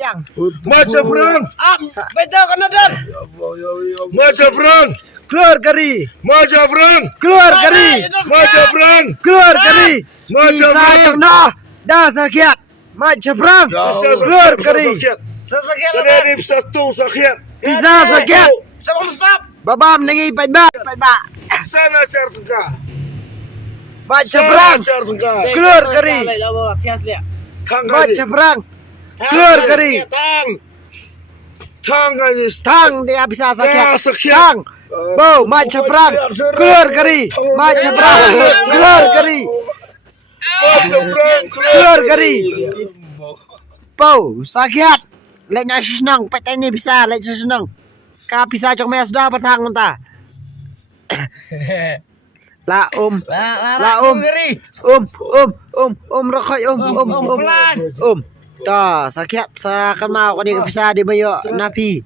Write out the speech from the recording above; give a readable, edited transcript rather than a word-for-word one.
yang Macam perang. betul kan ada Macam perang. keluar kari Macam perang. keluar kari Macam perang. keluar kari Macam bisa perang. contoh dah sakit macam perang Bisa keluar sakit. kari Kena ni satu sakit. bisa sakit Sama mustap. babam nengi pai ba Sana car tengkah. macam perang Car tengkah. keluar kari Thang kali. macam perang keluar kari Thang kali. tang dia bisa sakit Ah, sakit. tang bau macam perang keluar kari macam perang keluar kari Macam perang. keluar kari bau sakit leknya senang petai ni bisa lek senang ka bisa cok mes dah batang entah la rokok ta sakit sa kan mau ka di bisa di bayo napi